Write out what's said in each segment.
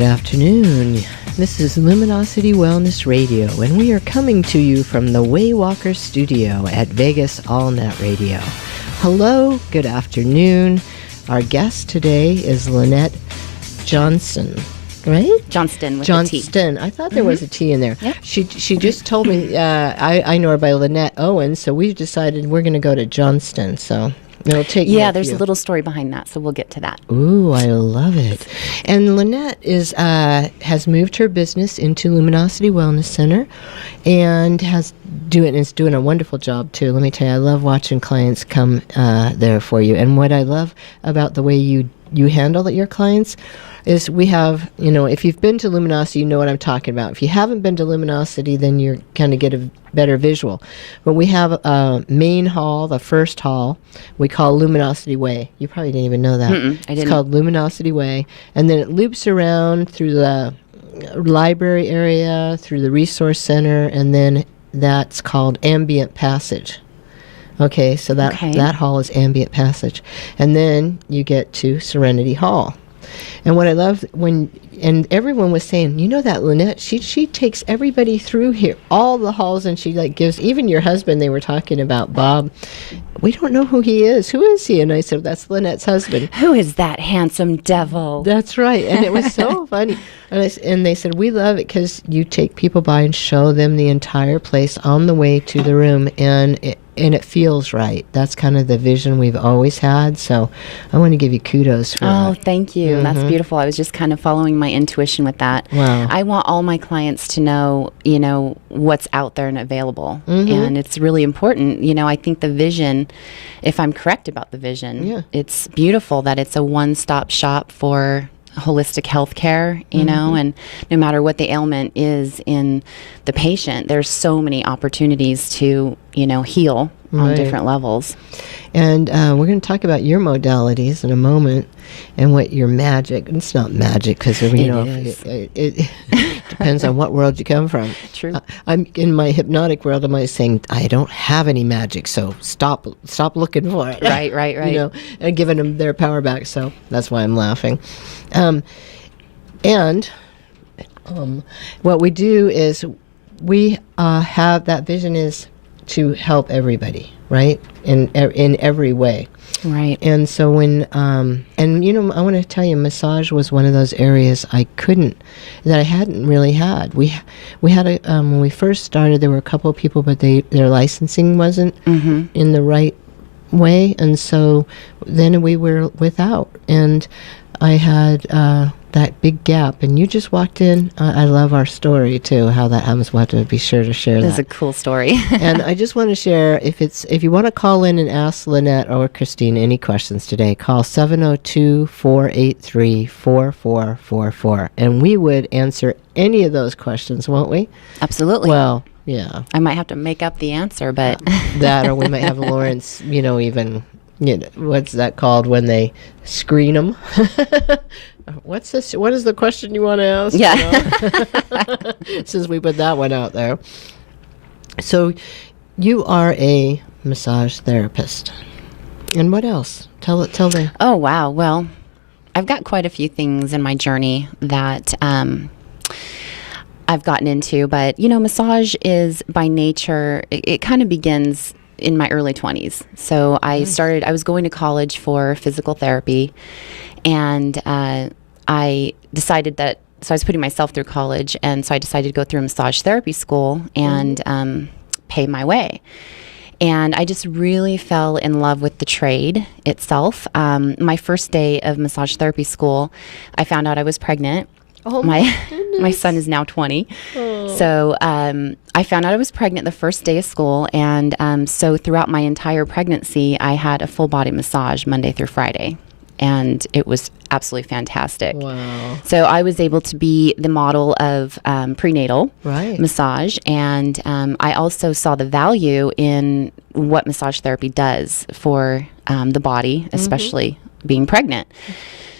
Good afternoon. This is Luminosity Wellness Radio, and we are coming to you from the Waywalker Studio at Vegas AllNet Radio. Hello, good afternoon. Our guest today is Lynette Johnston, right? Johnston with Johnston. a T. I thought there was a T in there. Yep. She just told me, I know her by Lynette Owens, so we've decided we're going to go to Johnston, so... It'll take there's a little story behind that, so we'll get to that. Ooh, I love it. And Lynette has moved her business into Luminosity Wellness Center and is doing a wonderful job, too. Let me tell you, I love watching clients come there for you. And what I love about the way you handle your clients is we have, if you've been to Luminosity, you know what I'm talking about. If you haven't been to Luminosity, then you're kind of get a better visual. But we have a main hall, the first hall, we call Luminosity Way. You probably didn't even know that. I didn't. It's called Luminosity Way. And then it loops around through the library area, through the resource center, and then that's called Ambient Passage. Okay, so that hall is Ambient Passage. And then you get to Serenity Hall. And what I love and everyone was saying, that Lynette, she takes everybody through here, all the halls, and she gives, even your husband, they were talking about, Bob, we don't know who he is. Who is he? And I said, that's Lynette's husband. Who is that handsome devil? That's right. And it was so funny. And they said, we love it because you take people by and show them the entire place on the way to the room, and it feels right. That's kind of the vision we've always had. So I want to give you kudos for that. Oh, thank you. Mm-hmm. That's beautiful. I was just kind of following my intuition with that. Wow. I want all my clients to know, what's out there and available. Mm-hmm. And it's really important. I think the vision, if I'm correct about the vision, it's beautiful that it's a one-stop shop for holistic health care, and no matter what the ailment is in the patient, there's so many opportunities to, heal on different levels. And we're going to talk about your modalities in a moment and what your magic, it's not magic because, it depends on what world you come from. True. I'm in my hypnotic world, I'm always saying, I don't have any magic, so stop looking for it. Right. And giving them their power back, so that's why I'm laughing. What we do is we have that vision is to help everybody, right? In every way. Right. And so when, I want to tell you, massage was one of those areas that I hadn't really had. We had when we first started, there were a couple of people, but their licensing wasn't in the right way. And so then we were without. And I had that big gap, and you just walked in. I love our story too, how that happens. We'll have to be sure to share that. That's a cool story. And I just want to share, if you want to call in and ask Lynette or Christine any questions today, call 702-483-4444, and we would answer any of those questions, won't we? Absolutely. Well, yeah. I might have to make up the answer, but that, or we might have Lawrence, even. What's that called when they screen them? What's this? What is the question you want to ask? Yeah. Since we put that one out there. So you are a massage therapist. And what else? Tell them. Oh, wow. Well, I've got quite a few things in my journey that I've gotten into. But, massage is by nature, it kind of begins in my early 20s. So I was going to college for physical therapy, and I decided that, so I was putting myself through college, and so I decided to go through a massage therapy school and pay my way. And I just really fell in love with the trade itself. My first day of massage therapy school, I found out I was pregnant. Oh, my son is now 20. Oh. So I found out I was pregnant the first day of school, and so throughout my entire pregnancy, I had a full body massage Monday through Friday, and it was absolutely fantastic. Wow. So I was able to be the model of prenatal right. massage, and I also saw the value in what massage therapy does for the body, especially being pregnant.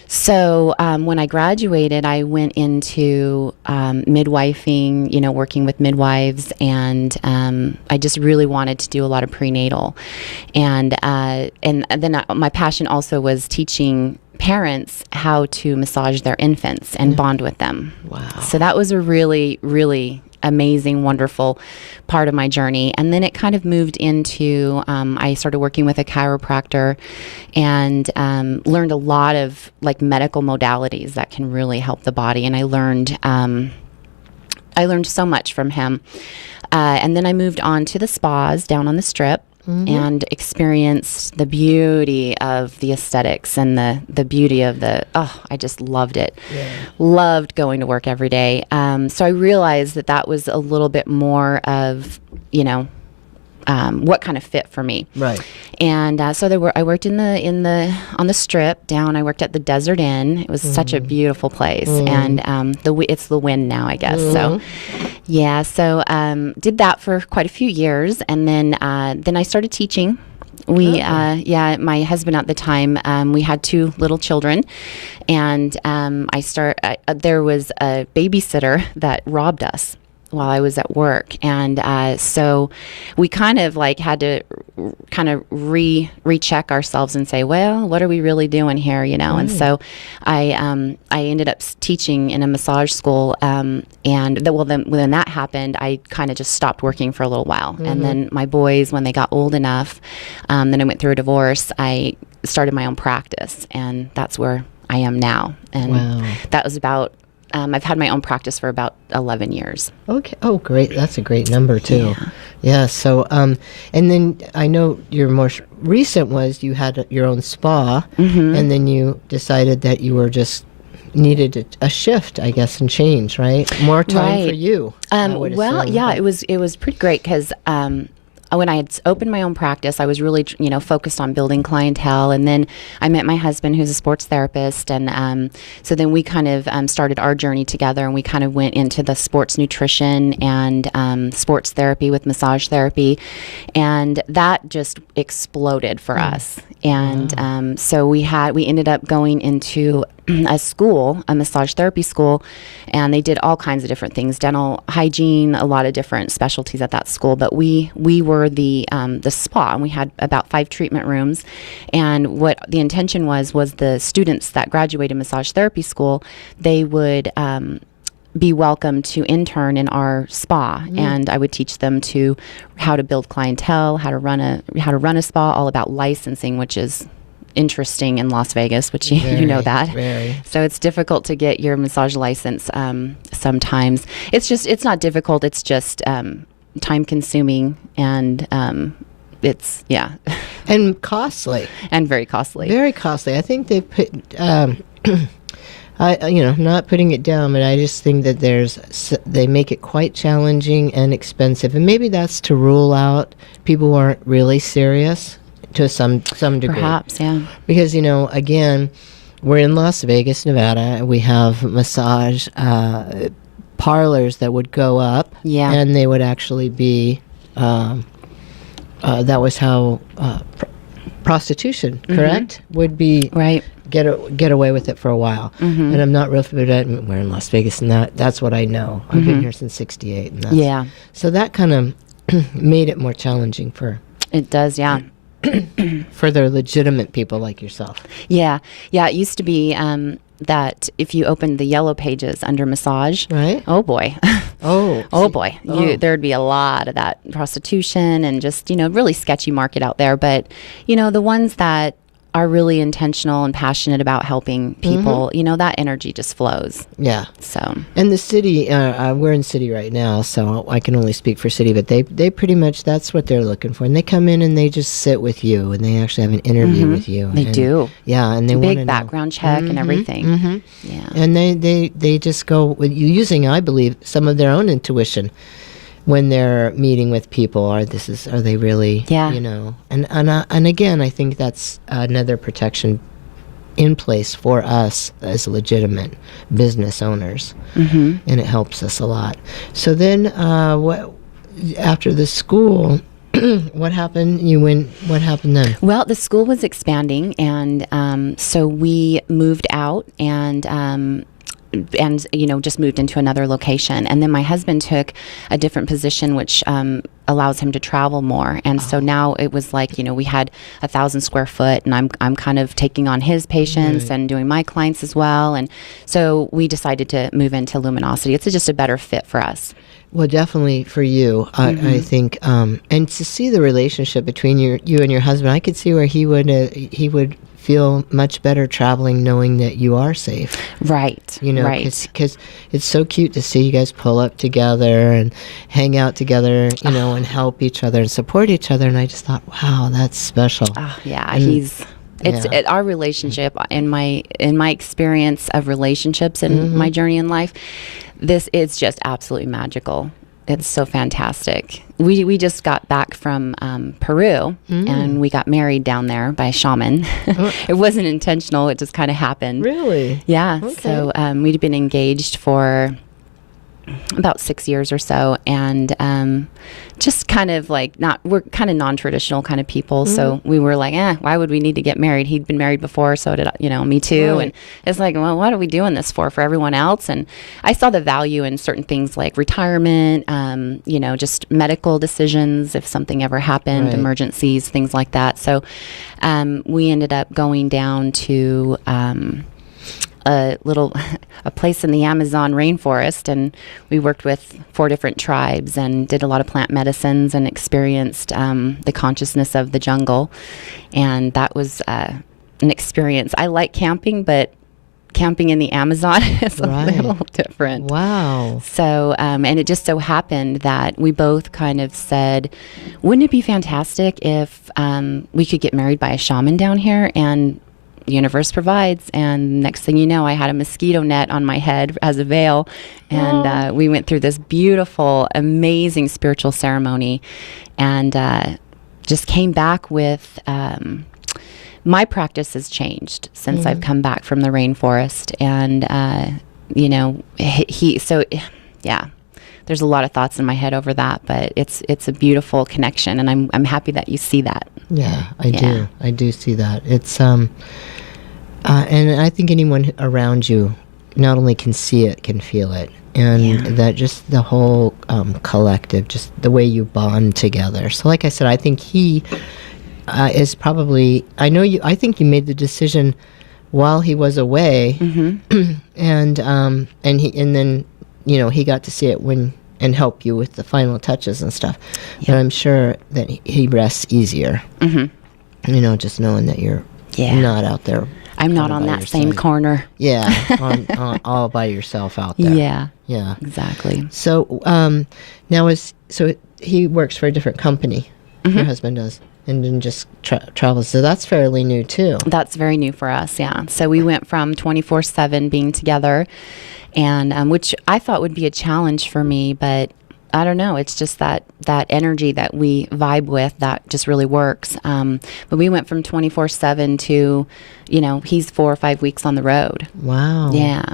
So when I graduated, I went into midwifing, working with midwives, and I just really wanted to do a lot of prenatal. And then my passion also was teaching parents how to massage their infants and bond with them. Wow. So that was a really, really amazing, wonderful part of my journey. And then it kind of moved into, I started working with a chiropractor and learned a lot of like medical modalities that can really help the body. And I learned so much from him. And then I moved on to the spas down on the Strip. And experienced the beauty of the aesthetics and the beauty of I just loved it. Yeah. Loved going to work every day. So I realized that was a little bit more of, what kind of fit for me. Right. And so I worked on the Strip down. I worked at the Desert Inn. It was such a beautiful place. And it's the Wynn now, I guess. So yeah, so did that for quite a few years, and then I started teaching. My husband at the time, we had 2 little children, and there was a babysitter that robbed us while I was at work. And so we kind of like had to kind of recheck ourselves and say, well, what are we really doing here, And so I ended up teaching in a massage school, and then when that happened, I kind of just stopped working for a little while. And then my boys, when they got old enough, then I went through a divorce, I started my own practice, and that's where I am now. And that was about I've had my own practice for about 11 years. Okay. Oh, great. That's a great number, too. Yeah. So, and then I know your most recent was you had your own spa, and then you decided that you were just needed a shift, I guess, and change, right? More time for you. It was pretty great because when I had opened my own practice, I was really, focused on building clientele. And then I met my husband, who's a sports therapist. And so then we kind of started our journey together, and we kind of went into the sports nutrition and sports therapy with massage therapy. And that just exploded for us. And so we ended up going into a massage therapy school, and they did all kinds of different things, dental hygiene, a lot of different specialties at that school. But we were the spa, and we had about 5 treatment rooms. And what the intention was the students that graduated massage therapy school, they would be welcome to intern in our spa, and I would teach them to how to build clientele, how to run a spa, all about licensing, which is interesting in Las Vegas, which you know that. Very. So it's difficult to get your massage license sometimes. It's not difficult, it's just time consuming, and it's and costly. And very costly. Very costly. I think they put not putting it down, but I just think that they make it quite challenging and expensive, and maybe that's to rule out people who aren't really serious to some degree. Perhaps, yeah. Because, again, we're in Las Vegas, Nevada. We have massage parlors that would go up, and they would actually be, that was how prostitution, correct? Would be right. Get away with it for a while. And I'm not real familiar. We're in Las Vegas, and that's what I know. I've been here since '68. And so that kind of made it more challenging for... It does, yeah. For the legitimate people like yourself. Yeah. It used to be that if you opened the yellow pages under massage, right? Oh boy. There'd be a lot of that prostitution and just, really sketchy market out there. But, the ones that are really intentional and passionate about helping people, that energy just flows. Yeah. So. And the city, we're in city right now, so I can only speak for city, but they pretty much, that's what they're looking for. And they come in and they just sit with you, and they actually have an interview with you. They do. Yeah, and they want to big background check and everything. Yeah. And they just go with you using, I believe, some of their own intuition when they're meeting with people. Are they really, and again, I think that's another protection in place for us as legitimate business owners, and it helps us a lot. So then, after the school, what happened? What happened then? Well, the school was expanding, and so we moved out and just moved into another location. And then my husband took a different position, which allows him to travel more. And so now it was like, we had 1,000 square foot, and I'm kind of taking on his patients and doing my clients as well. And so we decided to move into Luminosity. It's just a better fit for us. Well, definitely for you, I think, and to see the relationship between you and your husband, I could see where he would feel much better traveling knowing that you are safe. Right. Right. Because it's so cute to see you guys pull up together and hang out together, and help each other and support each other. And I just thought, wow, that's special. Oh, yeah. And our relationship, in my experience of relationships in my journey in life, this is just absolutely magical. It's so fantastic. We just got back from Peru, and we got married down there by a shaman. It wasn't intentional. It just kind of happened. Really? Yeah. Okay. So we'd been engaged for about 6 years or so, and just kind of like we're kind of non-traditional kind of people. So we were like, why would we need to get married? He'd been married before, so did me too. Right. And it's like, well, what are we doing this for everyone else? And I saw the value in certain things like retirement, just medical decisions if something ever happened, Right. emergencies, things like that. So we ended up going down to a place in the Amazon rainforest, and we worked with 4 different tribes and did a lot of plant medicines and experienced the consciousness of the jungle. And that was an experience. I like camping, but camping in the Amazon is a little different. Wow. So, and it just so happened that we both kind of said, wouldn't it be fantastic if we could get married by a shaman down here? And the universe provides. And next thing you know, I had a mosquito net on my head as a veil. And we went through this beautiful, amazing spiritual ceremony, and just came back with, my practice has changed since I've come back from the rainforest. And, there's a lot of thoughts in my head over that, but it's a beautiful connection, and I'm happy that you see that. Yeah, I do see that. It's and I think anyone around you not only can see it, can feel it, and that just the whole collective, just the way you bond together. So, like I said, I think he is probably. I think you made the decision while he was away, and then he got to see it and help you with the final touches and stuff. But I'm sure that he rests easier. Just knowing that you're not out there. I'm not on that same corner. Yeah, on all by yourself out there. Yeah, exactly. So so he works for a different company. Your husband does, and then just travels. So that's fairly new too. That's very new for us. Yeah. So we went from 24/7 being together, and which I thought would be a challenge for me, but I don't know. It's just that energy that we vibe with that just really works. But we went from 24/7 to, he's 4 or 5 weeks on the road. Wow. Yeah.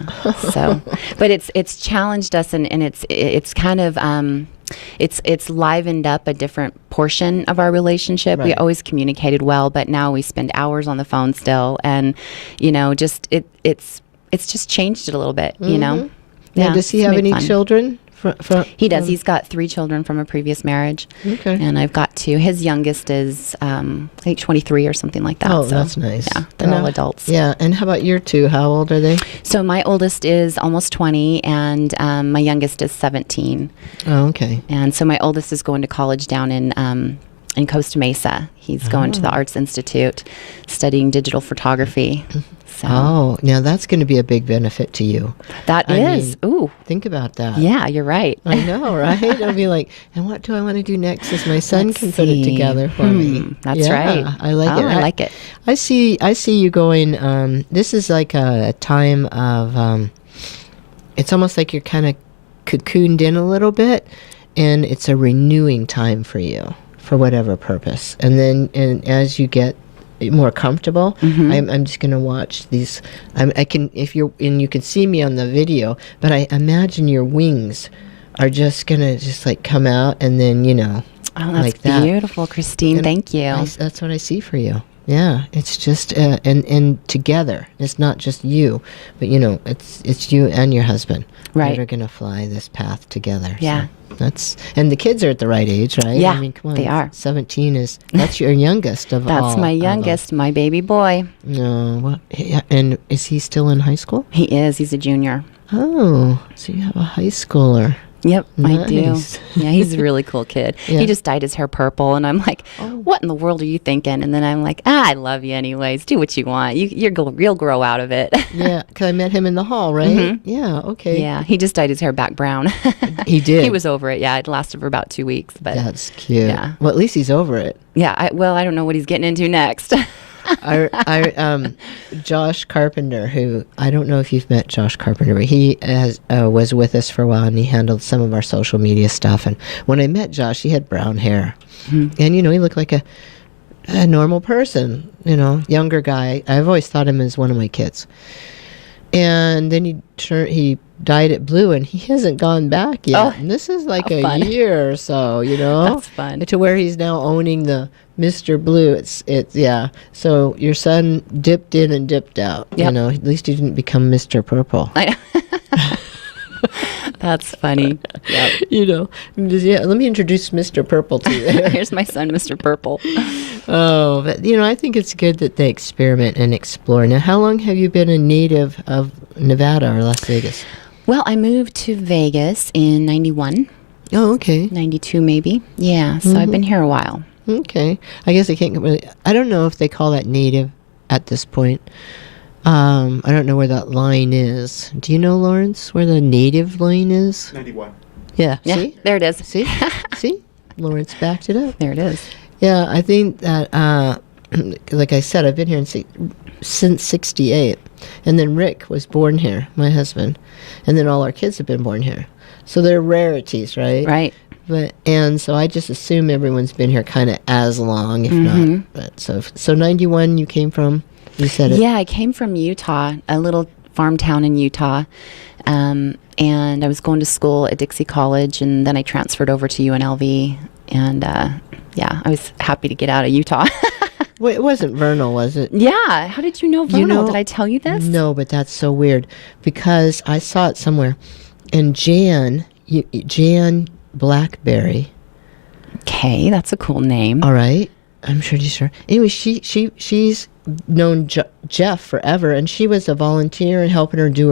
So, but it's challenged us, and it's kind of it's livened up a different portion of our relationship. Right. We always communicated well, but now we spend hours on the phone still, and just it's just changed it a little bit. Now, does he have any children? He does. He's got 3 children from a previous marriage. Okay. And I've got 2. His youngest is, I think 23 or something like that. Oh, so, that's nice. Yeah, they're all adults. Yeah. And how about your 2? How old are they? So my oldest is almost 20, and my youngest is 17. Oh, okay. And so my oldest is going to college down in Costa Mesa. He's going to the Arts Institute, studying digital photography. So. Oh, now that's going to be a big benefit to you. That is. Ooh. Think about that. Yeah, you're right. I know, right? I'll be like, and what do I want to do next as my son can put it together for me? That's right. I like it. I like it. I see you going, this is like a time of, it's almost like you're kind of cocooned in a little bit, and it's a renewing time for you for whatever purpose. And then as you get more comfortable, I'm just going to watch these. I can, you can see me on the video, but I imagine your wings are just going to just like come out, and then Oh, that's like that. beautiful, Christine. And thank you. That's what I see for you. Yeah, it's just and together. It's not just you, but it's you and your husband Right. that are going to fly this path together. Yeah. So and the kids are at the right age, right? Yeah, I mean, come on. they are. 17 that's your youngest of all. That's my youngest, my baby boy. No, and is he still in high school? He is. He's a junior. Oh, so you have a high schooler. Yep, I do. Nice. Yeah, he's a really cool kid. Yeah. He just dyed his hair purple, and I'm like, what in the world are you thinking? And then I'm like, I love you anyways. Do what you want. You'll grow out of it. Yeah, because I met him in the hall, right? Yeah, okay. Yeah, he just dyed his hair back brown. He did. He was over it. Yeah, it lasted for about 2 weeks. But That's cute. Yeah. Well, at least he's over it. yeah, I don't know what he's getting into next. Josh Carpenter, who I don't know if you've met Josh Carpenter, but he was with us for a while, and he handled some of our social media stuff. And when I met Josh, he had brown hair, and he looked like a normal person, younger guy. I've always thought him as one of my kids. And then he dyed it blue, and he hasn't gone back yet. Oh, and this is like a fun. year or so, That's fun. to where he's now owning the Mr. Blue. It's yeah. So your son dipped in and dipped out. Yep. At least he didn't become Mr. Purple. That's funny. Yep. Yeah. Let me introduce Mr. Purple to you. Here's my son, Mr. Purple. Oh, but I think it's good that they experiment and explore. Now, how long have you been a native of Nevada or Las Vegas? Well, I moved to Vegas in 91, Oh, okay. 92 maybe. Yeah, so I've been here a while. Okay. I guess I can't really. I don't know if they call that native at this point. I don't know where that line is. Do you know, Lawrence, where the native line is? 91. Yeah. Yeah, See? there it is. See? See? Lawrence backed it up. There it is. Yeah, I think that, like I said, I've been here since 68. And then Rick was born here, my husband. And then all our kids have been born here. So they're rarities, right? Right. And so I just assume everyone's been here kind of as long, if not. But so 91 you came from, you said it. Yeah, I came from Utah, a little farm town in Utah. And I was going to school at Dixie College, and then I transferred over to UNLV. And yeah, I was happy to get out of Utah. Wait, it wasn't Vernal, was it? Yeah. How did you know Vernal? Did I tell you this? No, but that's so weird because I saw it somewhere. And Jan Blackberry. Okay, that's a cool name. All right. I'm sure she's sure. Anyway, she's known Jeff forever, and she was a volunteer and helping her do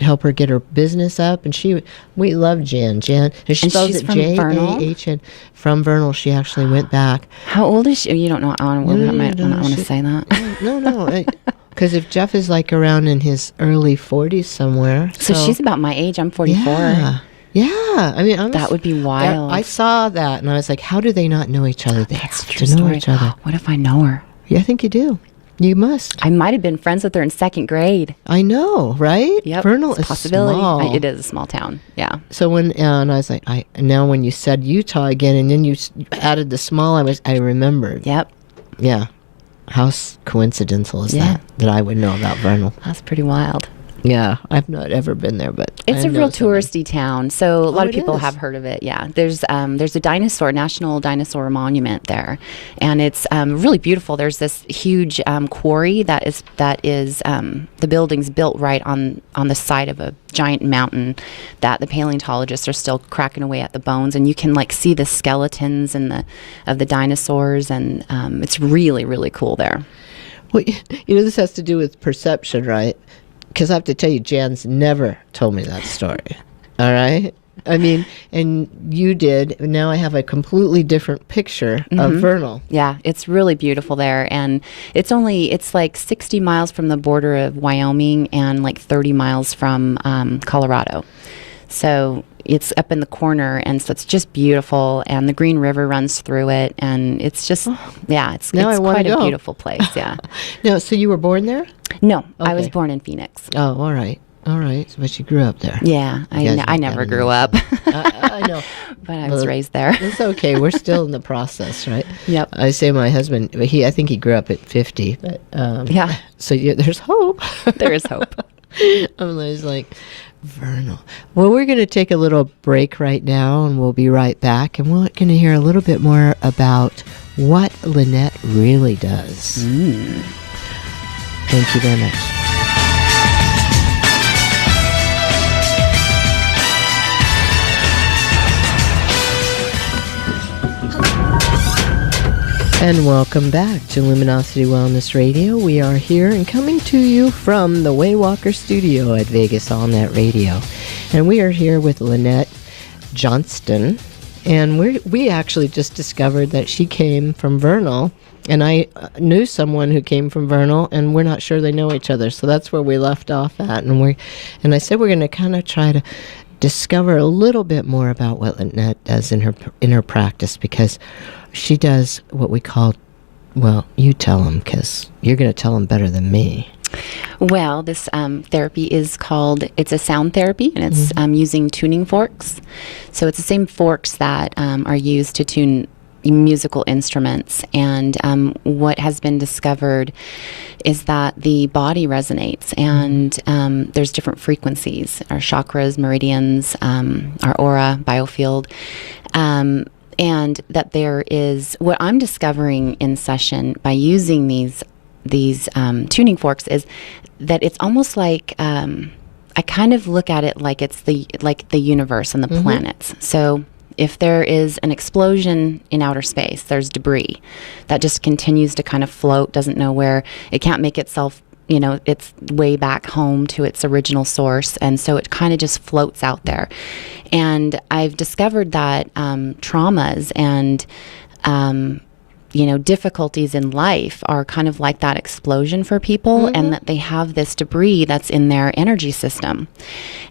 help her get her business up. And we love Jan, and she spells she's it from Vernal? Jan. From Vernal, she actually went back. How old is she? You don't know. I might not want to say that. No. Because if Jeff is like around in his early 40s somewhere. So she's about my age. I'm 44. Yeah. I mean, That would be wild. I saw that, and I was like, how do they not know each other? They That's a have true to know story. each other. What if I know her? Yeah, I think you do. You must. I might have been friends with her in second grade. I know, right? Yep. Vernal it's a is possibility. small. It is a small town. Yeah. So and I was like, now when you said Utah again, and then you added the small, I remembered. Yep. Yeah. How coincidental is that I would know about Vernal? That's pretty wild. Yeah, I've not ever been there, but It's I a know real someone. touristy town, so a lot of it people is. have heard of it. Yeah, there's a national dinosaur monument there, and it's really beautiful. There's this huge quarry that is the building's built right on the side of a giant mountain that the paleontologists are still cracking away at the bones, and you can like see the skeletons of the dinosaurs, and it's really, really cool there. Well, this has to do with perception, right? Because I have to tell you, Jan's never told me that story. All right? I mean, and you did. Now I have a completely different picture of Vernal. Yeah, it's really beautiful there, and it's like 60 miles from the border of Wyoming and like 30 miles from Colorado. So it's up in the corner, and so it's just beautiful, and the Green River runs through it, and it's just, it's Now I wanna quite a go. beautiful place, yeah. No, so you were born there? No, I was Okay. born in Phoenix. Oh, all right. All right. So, but you grew up there. Yeah, You guys I make never that grew up, I know. but I was Well, raised there. It's okay. We're still in the process, right? Yep. I say my husband, I think he grew up at 50. But, Yeah. So there's hope. There is hope. I'm always like, Vernal. Well, we're going to take a little break right now, and we'll be right back. And we're going to hear a little bit more about what Lynette really does. Thank you very much. And welcome back to Luminosity Wellness Radio. We are here and coming to you from the Waywalker Studio at Vegas AllNet Radio. And we are here with Lynette Johnston. And we actually just discovered that she came from Vernal. And I knew someone who came from Vernal, and we're not sure they know each other. So that's where we left off at. And I said we're going to kind of try to discover a little bit more about what Lynette does in her practice, because she does what we call, well, you tell them, because you're going to tell them better than me. Well, this therapy is called, it's a sound therapy, and it's using tuning forks. So it's the same forks that are used to tune musical instruments. And what has been discovered is that the body resonates, and there's different frequencies, our chakras, meridians, our aura, biofield. And that there is, what I'm discovering in session by using these tuning forks is that it's almost like, I kind of look at it like it's the universe and the planets. So if there is an explosion in outer space, there's debris that just continues to kind of float, doesn't know where, it can't make itself, it's way back home to its original source. And so it kind of just floats out there. And I've discovered that traumas and, difficulties in life are kind of like that explosion for people, and that they have this debris that's in their energy system.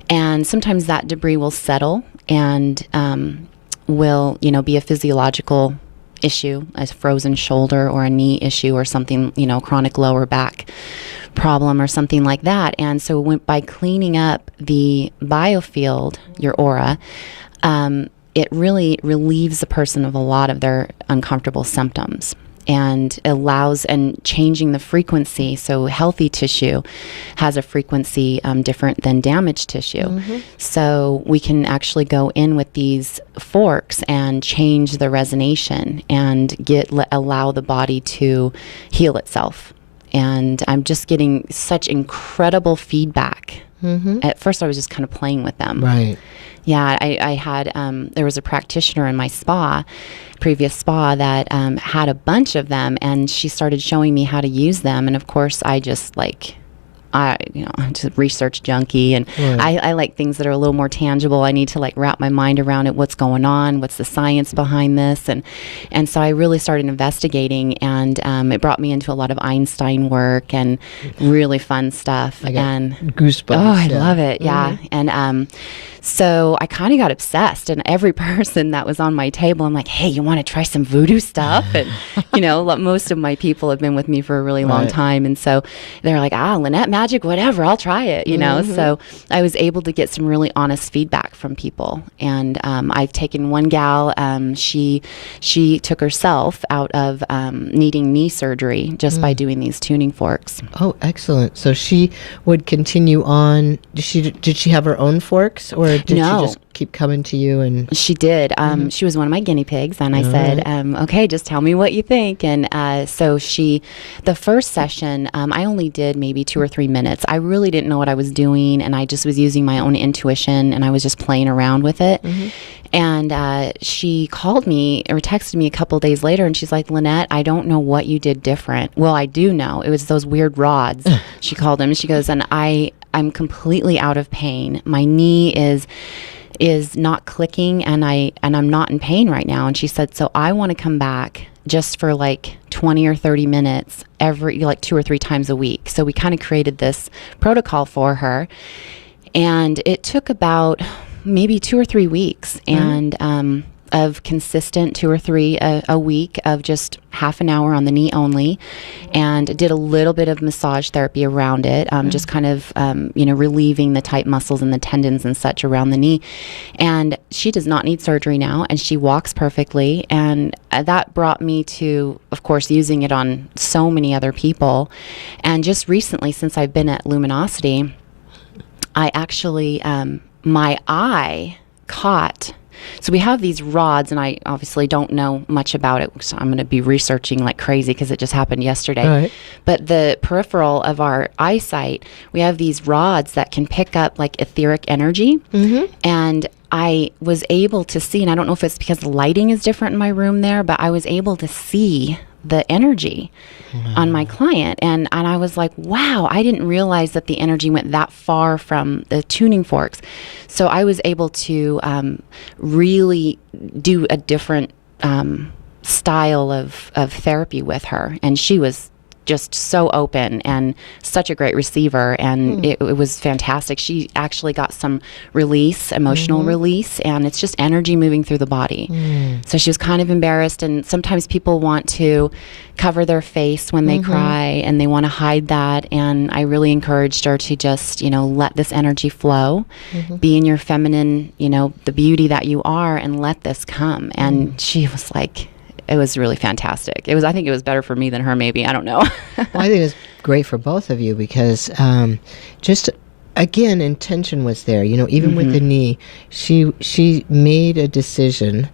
And sometimes that debris will settle and will, be a physiological issue, a frozen shoulder or a knee issue or something, chronic lower back problem or something like that. And so by cleaning up the biofield, your aura, it really relieves the person of a lot of their uncomfortable symptoms, and allows and changing the frequency. So healthy tissue has a frequency different than damaged tissue. So we can actually go in with these forks and change the resonation and allow the body to heal itself. And I'm just getting such incredible feedback. At first I was just kind of playing with them. Right. Yeah, I had, there was a practitioner in my previous spa that had a bunch of them, and she started showing me how to use them. And of course I just I'm just a research junkie, and I like things that are a little more tangible. I need to wrap my mind around it. What's going on? What's the science behind this? And so I really started investigating, and it brought me into a lot of Einstein work and really fun stuff. And goosebumps. Oh, I love it. Yeah. And so I kind of got obsessed, and every person that was on my table, I'm like, hey, you want to try some voodoo stuff? And, most of my people have been with me for a really long time. And so they're like, Lynette, magic, whatever, I'll try it, So I was able to get some really honest feedback from people. And I've taken one gal, she took herself out of needing knee surgery just by doing these tuning forks. Oh, excellent. So she would continue on. Did she have her own forks, or did she just keep coming to you? And she did. She was one of my guinea pigs, and I said, okay, just tell me what you think. And so the first session, I only did maybe 2 or 3 minutes. I really didn't know what I was doing, and I just was using my own intuition, and I was just playing around with it. And she called me or texted me a couple days later, and she's like, Lynette, I don't know what you did different. Well, I do know. It was those weird rods. She called them. She goes, and I'm completely out of pain. My knee is not clicking, and I'm not in pain right now. And she said, so I want to come back just for 20 or 30 minutes every 2 or 3 times a week. So we kind of created this protocol for her, and it took about maybe 2 or 3 weeks, and of consistent 2 or 3 a week of just half an hour on the knee only, and did a little bit of massage therapy around it, just kind of, relieving the tight muscles and the tendons and such around the knee. And she does not need surgery now, and she walks perfectly. And that brought me to, of course, using it on so many other people. And just recently, since I've been at Luminosity, I actually, my eye caught So we have these rods, and I obviously don't know much about it, so I'm going to be researching like crazy because it just happened yesterday. Right. But the peripheral of our eyesight, we have these rods that can pick up like etheric energy. And I was able to see, and I don't know if it's because the lighting is different in my room there, but I was able to see the energy on my client. And I was like, wow, I didn't realize that the energy went that far from the tuning forks. So I was able to really do a different style of therapy with her. And she was just so open and such a great receiver, and it was fantastic. She actually got some release, emotional release, and it's just energy moving through the body. So she was kind of embarrassed, and sometimes people want to cover their face when they cry, and they want to hide that, and I really encouraged her to just, let this energy flow, be in your feminine, the beauty that you are, and let this come. And she was like, it was really fantastic. I think it was better for me than her, maybe. I don't know. Well, I think it was great for both of you because just, again, intention was there. Even with the knee, she made a decision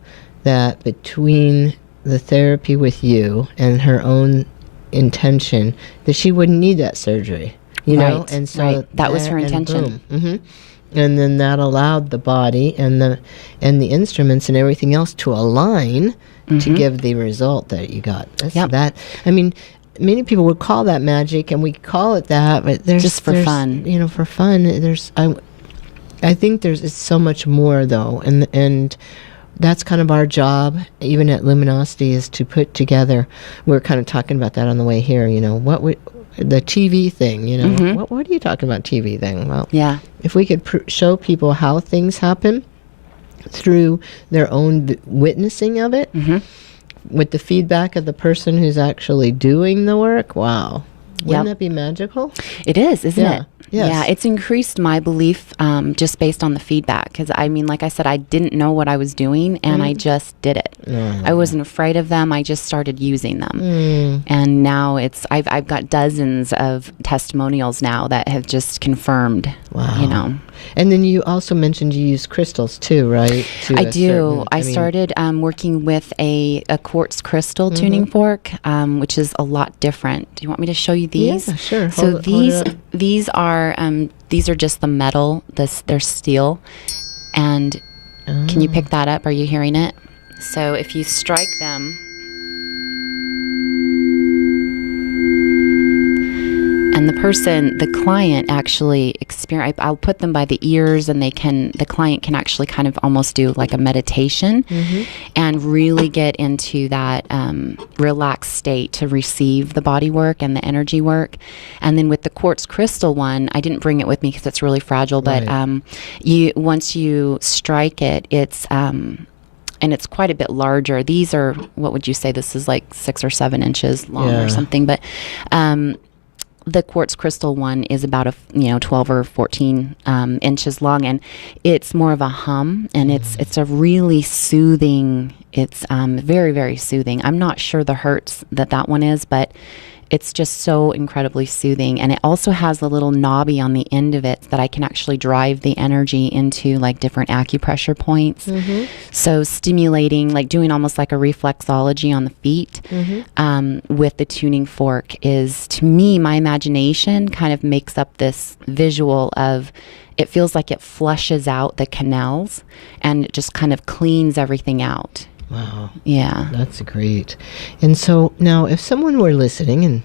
that between the therapy with you and her own intention, that she wouldn't need that surgery. Know? And so that was her intention. And then that allowed the body and the instruments and everything else to align to give the result that you got. That. I mean, many people would call that magic, and we call it that, but there's just for fun. For fun. I think it's so much more though, and that's kind of our job, even at Luminosity, is to put together. We're kind of talking about that on the way here. The TV thing. What are you talking about, TV thing? Well, if we could show people how things happen through their own witnessing of it, with the feedback of the person who's actually doing the work, wow. Wouldn't that be magical? It is, isn't it? Yes. Yeah, it's increased my belief just based on the feedback. Because, like I said, I didn't know what I was doing, and I just did it. I wasn't afraid of them. I just started using them. And now I've got dozens of testimonials now that have just confirmed, And then you also mentioned you use crystals too, right? I do. I started working with a quartz crystal tuning fork, which is a lot different. Do you want me to show you these? Yeah, sure. So these are just the metal. They're steel. And can you pick that up? Are you hearing it? So if you strike them, and the client actually I'll put them by the ears, and the client can actually kind of almost do like a meditation and really get into that relaxed state to receive the body work and the energy work. And then with the quartz crystal one, I didn't bring it with me because it's really fragile, but once you strike it, it's and it's quite a bit larger. These are, what would you say, this is like 6 or 7 inches long or something, but the quartz crystal one is about 12 or 14 inches long, and it's more of a hum, and it's a really soothing. It's very, very soothing. I'm not sure the hertz that one is, but it's just so incredibly soothing. And it also has a little knobby on the end of it that I can actually drive the energy into like different acupressure points. So stimulating, like doing almost like a reflexology on the feet with the tuning fork is, to me, my imagination kind of makes up this visual of, it feels like it flushes out the canals and it just kind of cleans everything out. Wow. Yeah. That's great. And so now if someone were listening and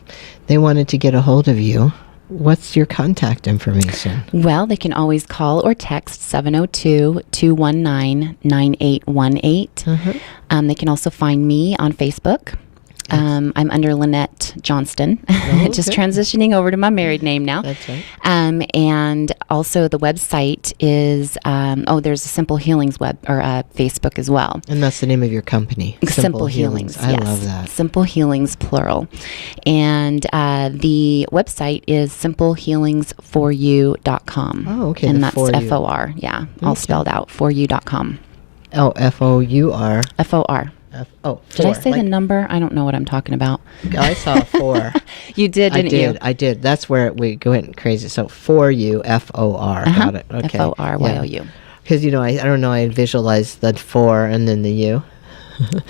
they wanted to get a hold of you, what's your contact information? Well, they can always call or text 702-219-9818. They can also find me on Facebook. I'm under Lynette Johnston, just transitioning over to my married name now. That's right. And also the website is, there's a Simple Healings Facebook as well. And that's the name of your company. Simple Healings. I love that. Simple Healings, plural. And the website is simplehealingsforyou.com. Oh, okay. And that's FOR. Yeah. All spelled out, foryou.com. Oh, FOUR. FOR. Did I say the number? I don't know what I'm talking about. I saw 4. You did, didn't you? I did. That's where we went crazy. So for you, FOR. Got it. Okay. FORYOU. because I don't know, I visualized the 4 and then the U.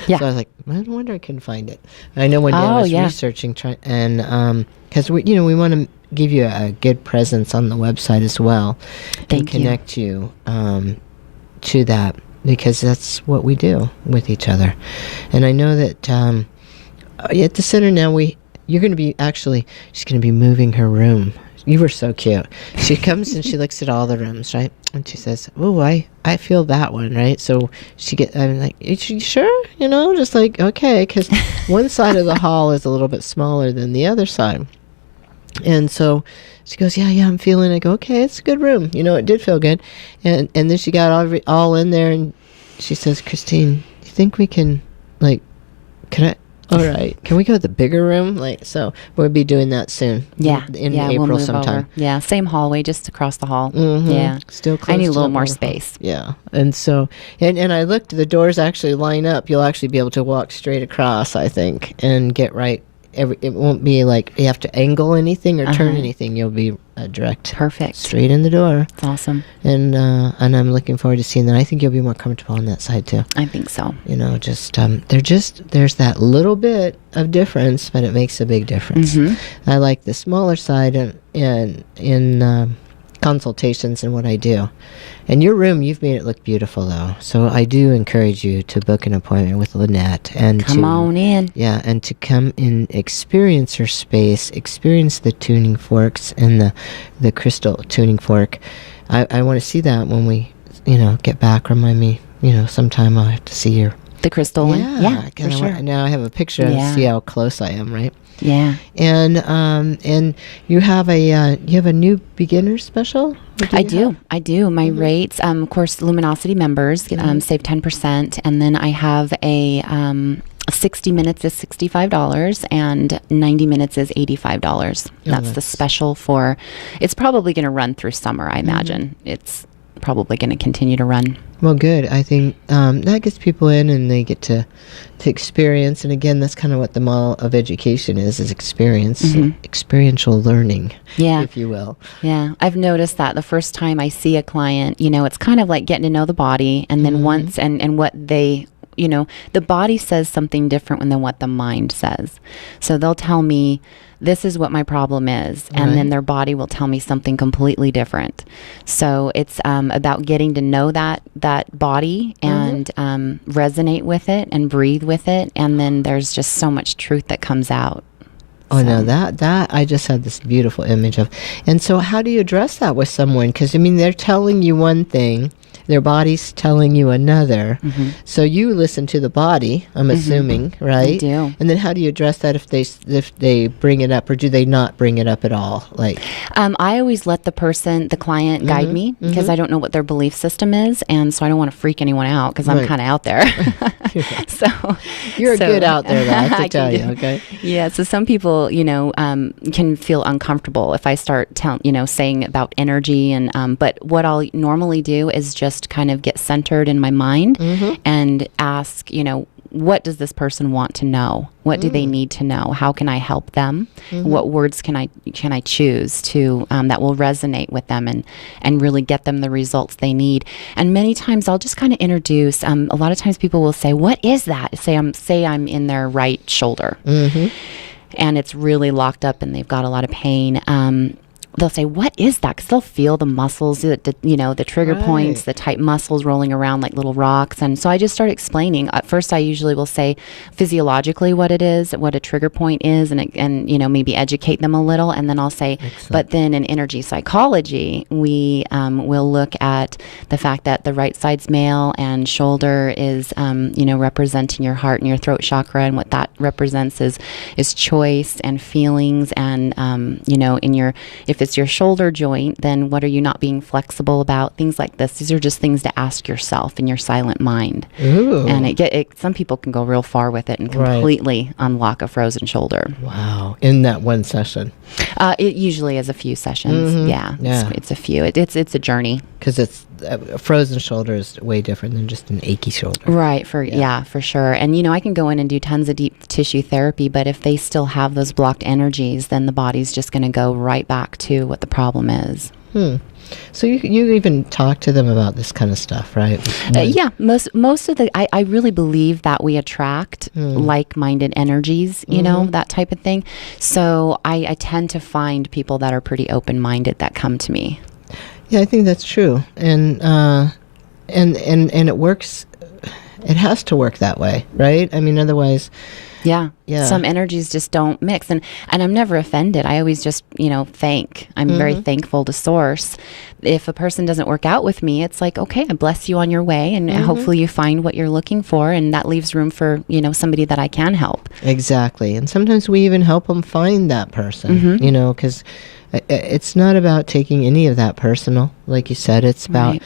Yeah. So I was like, I no wonder I couldn't find it. I know one day I was researching, because we want to give you a good presence on the website as well, and connect you to that, because that's what we do with each other. And I know that at the center now, you're going to be she's going to be moving her room. You were so cute. She comes and she looks at all the rooms, right? And she says, "Oh, I feel that one," right? So I'm like, "Is you sure?" Just like, okay, because one side of the hall is a little bit smaller than the other side. And so she goes, yeah, I'm feeling it. I go, okay, it's a good room. It did feel good. And then she got all in there, and she says, Christine, you think we can, all right, can we go to the bigger room? So we'll be doing that soon. In April we'll move sometime. Over. Yeah, same hallway, just across the hall. Mm-hmm. Yeah. Still close. I need a little more wonderful space. Yeah. And so, and I looked, the doors actually line up. You'll actually be able to walk straight across, I think, and get right. It won't be like you have to angle anything or turn anything. You'll be direct. Perfect. Straight in the door. That's awesome. And I'm looking forward to seeing that. I think you'll be more comfortable on that side too. I think so. There's that little bit of difference, but it makes a big difference. Mm-hmm. I like the smaller side in consultations and what I do. And your room, you've made it look beautiful, though. So I do encourage you to book an appointment with Lynette and come on in. Yeah, and to come and experience her space, experience the tuning forks and the crystal tuning fork. I want to see that when we, get back. Remind me, sometime I'll have to see your the crystal one. Yeah, for sure. Now I have a picture and see how close I am, right? Yeah. And you have a new beginner special? I do. My rates, of course, Luminosity members save 10%, and then I have a 60 minutes is $65 and 90 minutes is $85. That's the special for. It's probably going to run through summer, I imagine. It's probably going to continue to run. Well, good. I think that gets people in and they get to experience. And again, that's kind of what the model of education is experience, experiential learning, if you will. Yeah. I've noticed that the first time I see a client, it's kind of like getting to know the body. And then once, and what they, the body says something different than what the mind says. So they'll tell me, this is what my problem is. And then their body will tell me something completely different. So it's about getting to know that body and resonate with it and breathe with it. And then there's just so much truth that comes out. Oh, no, that I just had this beautiful image of. And so how do you address that with someone? Because, they're telling you one thing. Their body's telling you another. So you listen to the body, I'm assuming, right? I do. And then how do you address that if they bring it up, or do they not bring it up at all? I always let the client guide me, because I don't know what their belief system is, and so I don't want to freak anyone out, because I'm kind of out there. So you're a good out there, though, I have to tell you, okay? Yeah, so some people, can feel uncomfortable if I start saying about energy, and but what I'll normally do is just kind of get centered in my mind and ask, what does this person want to know? What do they need to know? How can I help them? What words can I choose to that will resonate with them and really get them the results they need? And many times I'll just kind of introduce. A lot of times people will say, "What is that?" Say I'm in their right shoulder, and it's really locked up, and they've got a lot of pain. They'll say, "What is that?" Because they'll feel the muscles, the trigger points, the tight muscles rolling around like little rocks. And so I just start explaining. At first, I usually will say physiologically what it is, what a trigger point is, and maybe educate them a little. And then I'll say, but then in energy psychology, we will look at the fact that the right side's male and shoulder is, representing your heart and your throat chakra. And what that represents is choice and feelings. And, if it's your shoulder joint, then what are you not being flexible about? Things like this. These are just things to ask yourself in your silent mind. Ooh. And some people can go real far with it and completely unlock a frozen shoulder. Wow. In that one session. It usually is a few sessions. Yeah. It's a few. It's a journey. Because it's a frozen shoulder is way different than just an achy shoulder. Right. For sure. And, I can go in and do tons of deep tissue therapy, but if they still have those blocked energies, then the body's just going to go right back to what the problem is. So you even talk to them about this kind of stuff, right? Yeah, most of the I really believe that we attract like-minded energies, you know, that type of thing. So I tend to find people that are pretty open-minded that come to me. Yeah, I think that's true, and it works. It has to work that way, right? I mean, otherwise. Yeah. Yeah. Some energies just don't mix. And I'm never offended. I always just, thank. I'm very thankful to Source. If a person doesn't work out with me, it's like, okay, I bless you on your way. And hopefully you find what you're looking for. And that leaves room for, somebody that I can help. Exactly. And sometimes we even help them find that person, because it's not about taking any of that personal. Like you said, it's about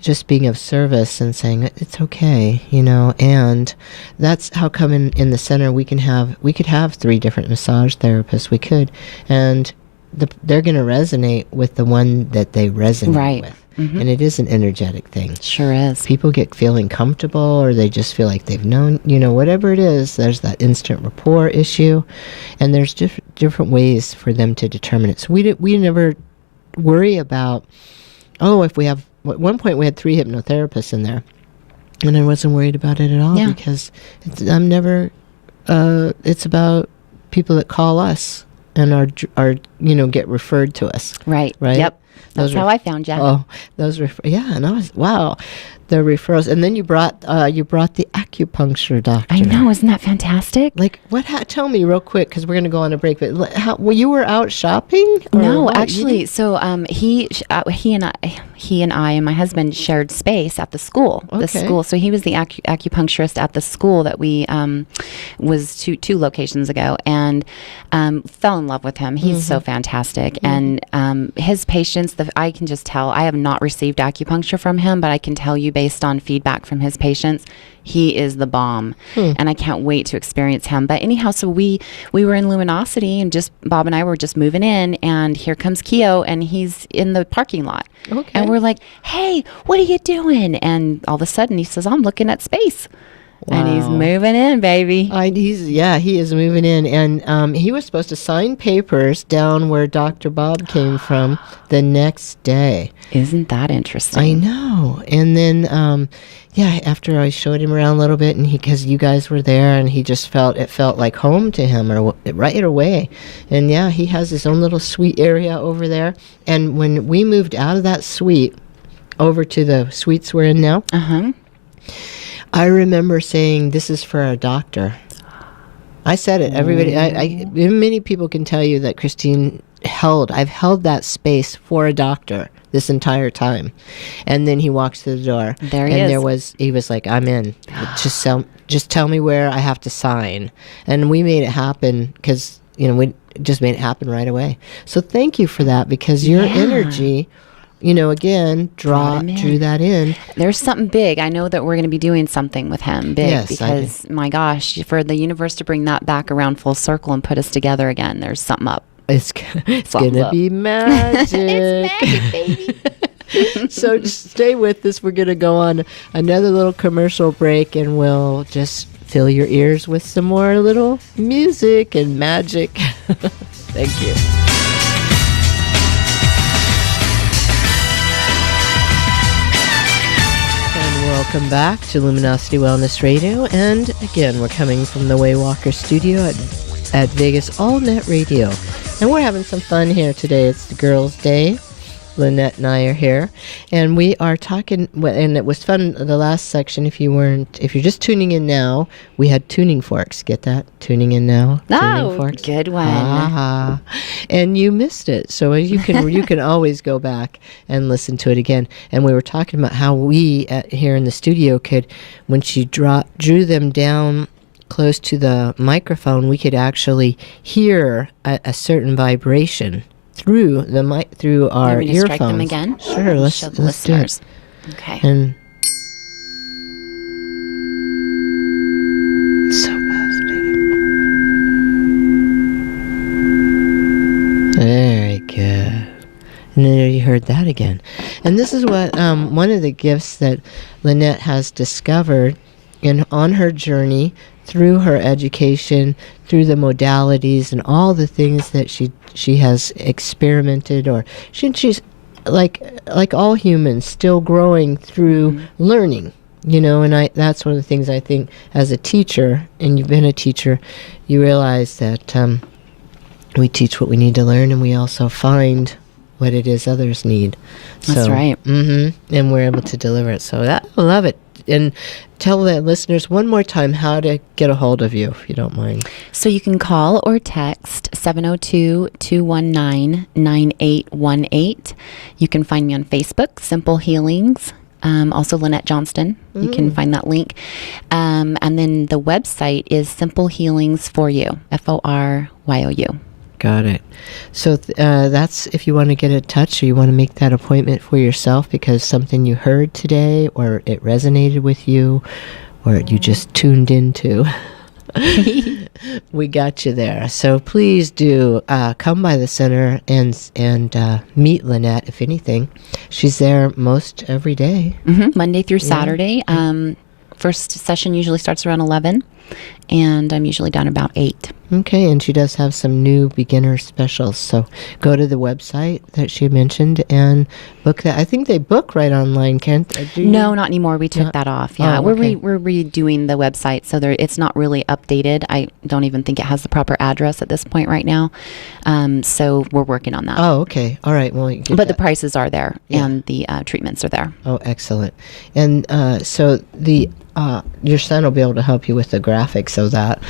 just being of service and saying it's okay, and that's how come in the center we could have 3 different massage therapists. We could, and they're going to resonate with the one that they resonate with. And it is an energetic thing. Sure is. People get feeling comfortable, or they just feel like they've known, whatever it is. There's that instant rapport issue, and there's different ways for them to determine it. So we never worry about, if we have. At one point, we had 3 hypnotherapists in there, and I wasn't worried about it at all because I'm never. It's about people that call us and are get referred to us. Right. Yep. That's how I found you. Oh, those and I was the referrals, and then you brought the acupuncture doctor. I know, isn't that fantastic? Like what? Tell me real quick, because we're going to go on a break. But you were out shopping? No, what? actually. So he and I and my husband shared space at the school. Okay. The school. So he was the acupuncturist at the school that we was two locations ago, and fell in love with him. He's so fantastic, and his patients. I can just tell. I have not received acupuncture from him, but I can tell you based on feedback from his patients, he is the bomb, and I can't wait to experience him. But anyhow, so we were in Luminosity, and just Bob and I were just moving in, and here comes Keo, and he's in the parking lot. Okay. And we're like, hey, what are you doing? And all of a sudden he says, I'm looking at space. Wow. And he's moving in, baby. He is moving in. And he was supposed to sign papers down where Dr. Bob came from the next day. Isn't that interesting? I know. And then, after I showed him around a little bit, and because you guys were there, and he just felt like home to him right away. And he has his own little suite area over there. And when we moved out of that suite over to the suites we're in now, I remember saying, this is for a doctor. I said it. Everybody, many people can tell you that Christine I've held that space for a doctor this entire time. And then he walks through the door. There he is. He was like, I'm in. Just tell me where I have to sign. And we made it happen because, we just made it happen right away. So thank you for that, because your energy, again, drew that in. There's something big. I know that we're going to be doing something with him big, yes, because, my gosh, for the universe to bring that back around full circle and put us together again, there's something up. It's going to be magic. It's magic, baby. So just stay with us. We're going to go on another little commercial break, and we'll just fill your ears with some more little music and magic. Thank you. Welcome back to Luminosity Wellness Radio, and again, we're coming from the Waywalker Studio at Vegas All Net Radio, and we're having some fun here today. It's the Girls' Day. Lynette and I are here, and we are talking, and it was fun, the last section. If you're just tuning in now, we had tuning forks. Get that? Tuning in now. Tuning forks. Good one. And you missed it, so you can always go back and listen to it again. And we were talking about how we here in the studio could, when she drew them down close to the microphone, we could actually hear a certain vibration through our earphones. Strike them again? Sure, let's show the do listeners. it. Okay. And so fascinating. Very good. And then you heard that again. And this is what one of the gifts that Lynette has discovered on her journey through her education, through the modalities and all the things that she has experimented, or she's like all humans, still growing through learning. And that's one of the things I think as a teacher, and you've been a teacher, you realize that we teach what we need to learn, and we also find what it is others need. That's right. And we're able to deliver it. So I love it. And tell the listeners one more time how to get a hold of you, if you don't mind. So you can call or text 702-219-9818. You can find me on Facebook, Simple Healings. Also Lynette Johnston. You can find that link. And then the website is Simple Healings for You, FORYOU. Got it. So that's if you want to get in touch or you want to make that appointment for yourself because something you heard today or it resonated with you or you just tuned into. We got you there. So please do come by the center and meet Lynette, if anything. She's there most every day. Monday through Saturday. First session usually starts around 11, and I'm usually done about 8. Okay, and she does have some new beginner specials. So go to the website that she mentioned and book that. I think they book right online, can't they? No, not anymore. We took that off. Yeah, Oh, okay. we're redoing the website, so it's not really updated. I don't even think it has the proper address at this point right now. So we're working on that. Oh, okay. All right. Well, But the prices are there, and the treatments are there. Oh, excellent. And so your son will be able to help you with the graphics of that.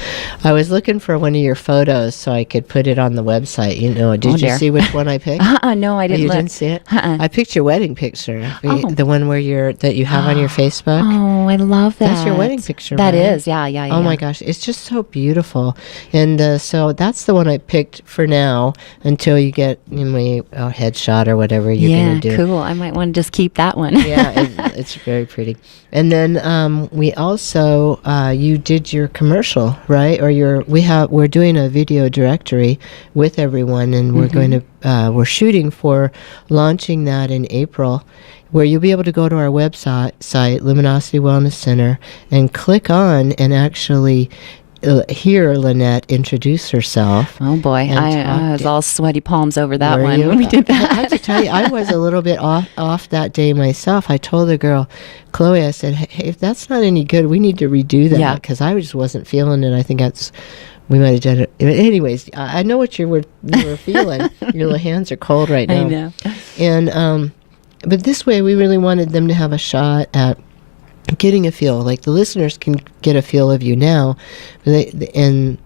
I was looking for one of your photos so I could put it on the website. Did you see which one I picked? No, I didn't. You look. didn't see it? I picked your wedding picture, the one that you have on your Facebook. Oh, I love that. That's your wedding picture. That right? is, yeah. Oh my gosh, it's just so beautiful, and so that's the one I picked for now until you get a headshot or whatever you're gonna do. Yeah, cool. I might want to just keep that one. Yeah, it's very pretty. And then we also you did your commercial, right? Or we're doing a video directory with everyone, and we're going to we're shooting for launching that in April, where you'll be able to go to our website, Luminosity Wellness Center, and click on and actually hear Lynette introduce herself. Oh boy, I was all sweaty palms over that one when we did that. I have to tell you, I was a little bit off that day myself. I told the girl, Chloe, I said, hey, if that's not any good, we need to redo that because I just wasn't feeling it. I think we might have done it. Anyways, I know what you were feeling. Your hands are cold right now. I know. And but this way, we really wanted them to have a shot at getting a feel. Like the listeners can get a feel of you now, and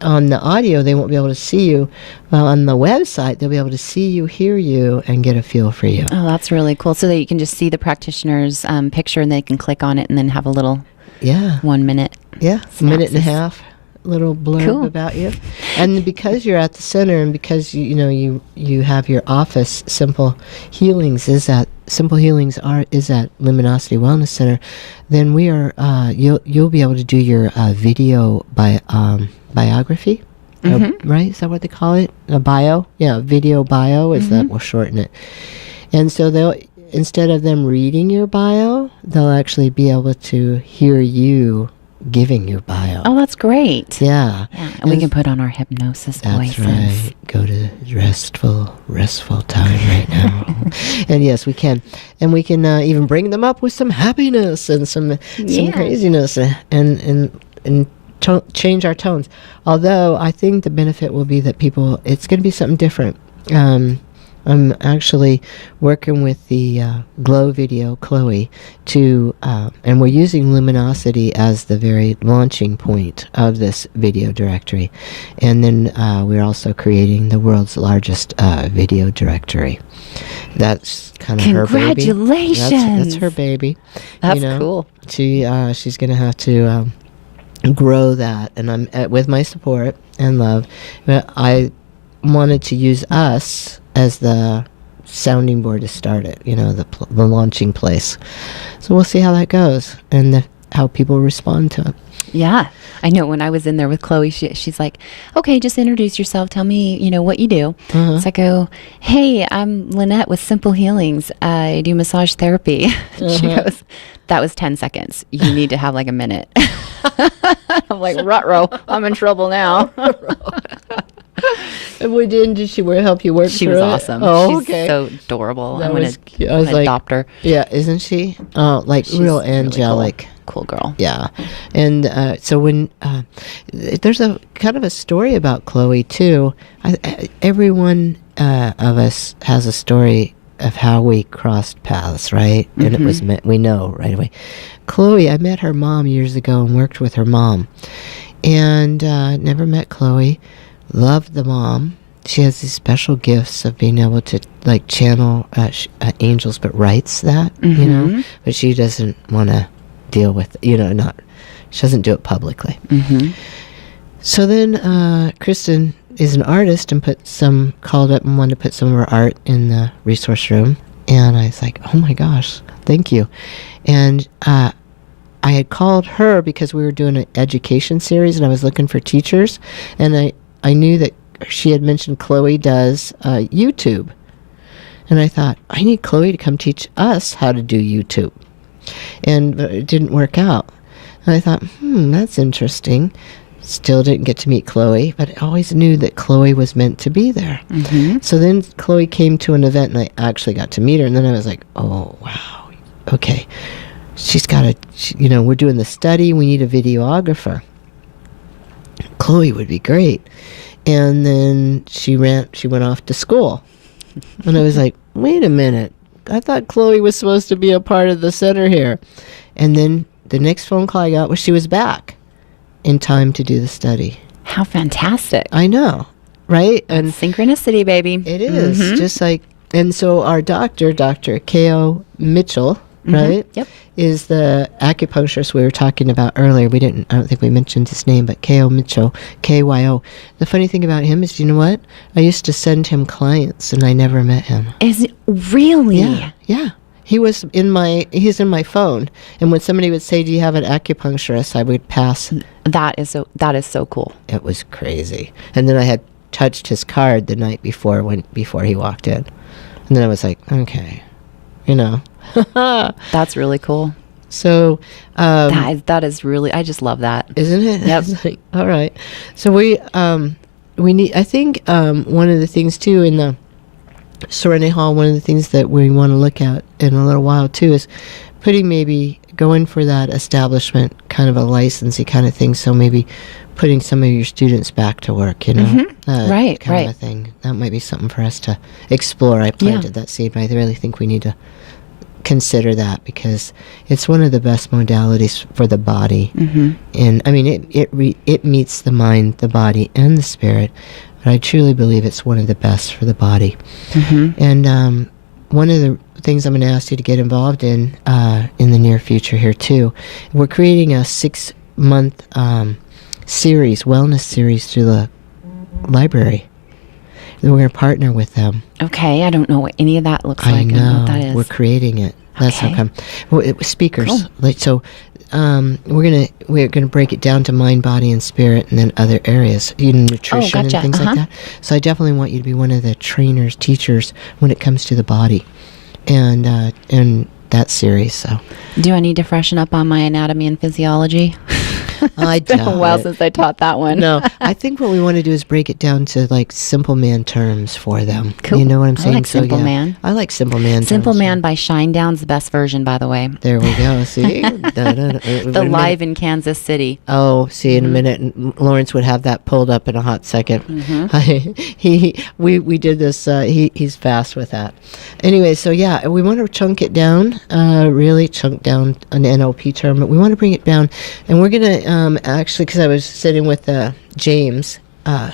on the audio they won't be able to see you. Well, on the website they'll be able to see you, hear you, and get a feel for you. Oh, that's really cool. So that you can just see the practitioner's picture, and they can click on it and then have a little 1 minute. Yeah, a minute and a half. Little blurb about you. And because you're at the center, and because you have your office, Simple Healings is at Luminosity Wellness Center, then we are you'll be able to do your video biography, right? Is that what they call it? A bio? Yeah, video bio is that we'll shorten it. And so instead of them reading your bio, they'll actually be able to hear you giving your bio. Oh, that's great. Yeah. And we can put on our hypnosis voices. That's right. Go to restful time right now. And yes, we can. And we can even bring them up with some happiness and some craziness and change our tones. Although I think the benefit will be that it's going to be something different. I'm actually working with the Glow video, Chloe, and we're using Luminosity as the very launching point of this video directory. And then we're also creating the world's largest video directory. That's kind of her baby. Congratulations! That's her baby. That's cool. She's going to have to grow that, and I'm with my support and love. But I wanted to use us as the sounding board to start it, the launching place. So we'll see how that goes and how people respond to it. Yeah. I know when I was in there with Chloe, she's like, okay, just introduce yourself. Tell me, what you do. So I go, hey, I'm Lynette with Simple Healings. I do massage therapy. She goes, that was 10 seconds. You need to have like a minute. I'm like, ruh-roh, I'm in trouble now. And did she help you work She through was it? awesome. Oh, She's okay. so adorable. That I'm going was cute. I was to like, adopt her. yeah, isn't she? Oh, like She's real really angelic. cool girl. Yeah. And so when there's a kind of a story about Chloe too. Everyone of us has a story of how we crossed paths, right? And it was we know right away. Chloe, I met her mom years ago and worked with her mom, and never met Chloe. Loved the mom. She has these special gifts of being able to like channel angels, but writes that, you know. But she doesn't want to deal with, she doesn't do it publicly. So then Kristen is an artist and called up and wanted to put some of her art in the resource room. And I was like, oh my gosh, thank you. And I had called her because we were doing an education series and I was looking for teachers. And I knew that she had mentioned Chloe does YouTube. And I thought, I need Chloe to come teach us how to do YouTube. And it didn't work out. And I thought, that's interesting. Still didn't get to meet Chloe, but I always knew that Chloe was meant to be there. So then Chloe came to an event and I actually got to meet her. And then I was like, oh, wow. Okay. She's got we're doing the study. We need a videographer. Chloe would be great. And then she went off to school. And I was like, wait a minute. I thought Chloe was supposed to be a part of the center here. And then the next phone call I got was she was back in time to do the study. How fantastic. I know, right? And synchronicity, baby. it is just like, and so our doctor, Dr. K.O. Mitchell, right? Yep. Is the acupuncturist we were talking about earlier. I don't think we mentioned his name, but K.O. Mitchell, K-Y-O. The funny thing about him is, you know what? I used to send him clients and I never met him. Is it really? Yeah. He's in my phone. And when somebody would say, do you have an acupuncturist? I would pass. That is so cool. It was crazy. And then I had touched his card the night before he walked in. And then I was like, okay, That's really cool. So that is really, I just love that. Isn't it? Yep. It's like, all right. So we need, I think one of the things too in the Serenity Hall, one of the things that we want to look at in a little while too is going for that establishment kind of a licensee kind of thing. So maybe putting some of your students back to work, Right. Of a thing. That might be something for us to explore. I planted that seed, but I really think we need to consider that because it's one of the best modalities for the body. And I mean, it meets the mind, the body, and the spirit. But I truly believe it's one of the best for the body. And one of the things I'm going to ask you to get involved in the near future here too, we're creating a 6-month wellness series through the library. We're going to partner with them. Okay, I don't know what any of that looks like. I know. I don't know what that is. We're creating it. That's how come. Well, it was speakers. Cool. Like so, we're gonna break it down to mind, body, and spirit, and then other areas, nutrition gotcha. and things like that. So I definitely want you to be one of the trainers, teachers when it comes to the body, and that series. So, do I need to freshen up on my anatomy and physiology? I It's been a doubt while it. since I taught that one. No, I think what we want to do is break it down to like simple man terms for them. Cool. You know what I'm I saying? like Simple Man. I like simple man. Simple terms. Man by Shinedown's the best version, by the way. There we go. See, The live in Kansas City. Oh, see, in a minute, and Lawrence would have that pulled up in a hot second. We did this. He's fast with that. Anyway, so yeah, we want to chunk it down. Really chunk down an NLP term, but we want to bring it down, and we're gonna actually, because I was sitting with James,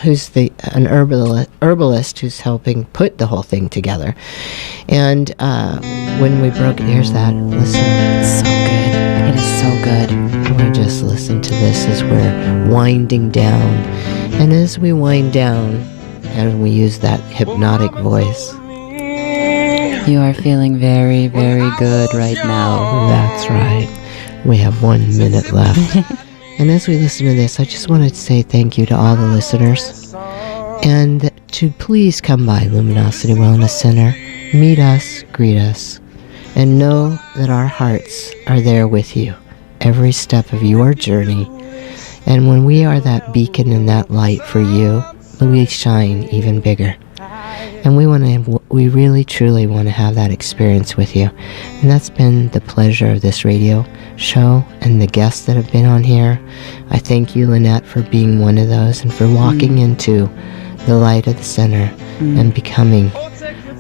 who's an herbalist who's helping put the whole thing together, and when we broke it, here's that. Listen. So good. It is so good. We just listen to this as we're winding down. And as we wind down, and we use that hypnotic voice. You are feeling very, very good right now. That's right. We have 1 minute left. And as we listen to this, I just want to say thank you to all the listeners. And to please come by Luminosity Wellness Center, meet us, greet us, and know that our hearts are there with you every step of your journey And when we are that beacon and that light for you, we shine even bigger. And we really truly want to have that experience with you. And that's been the pleasure of this radio show and the guests that have been on here. I thank you, Lynette, for being one of those and for walking into the light of the center and becoming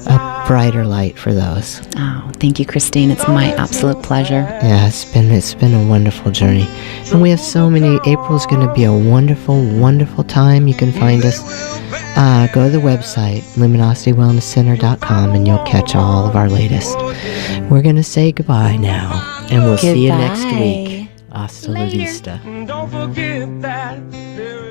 a brighter light for those. Oh, thank you, Christine. It's my absolute pleasure. Yeah, it's been a wonderful journey. And we have so many. April's going to be a wonderful, wonderful time. You can find us. Go to the website, luminocitywellnesscenter.com, and you'll catch all of our latest. We're going to say goodbye now, and we'll see you next week. Hasta la vista. Don't forget that there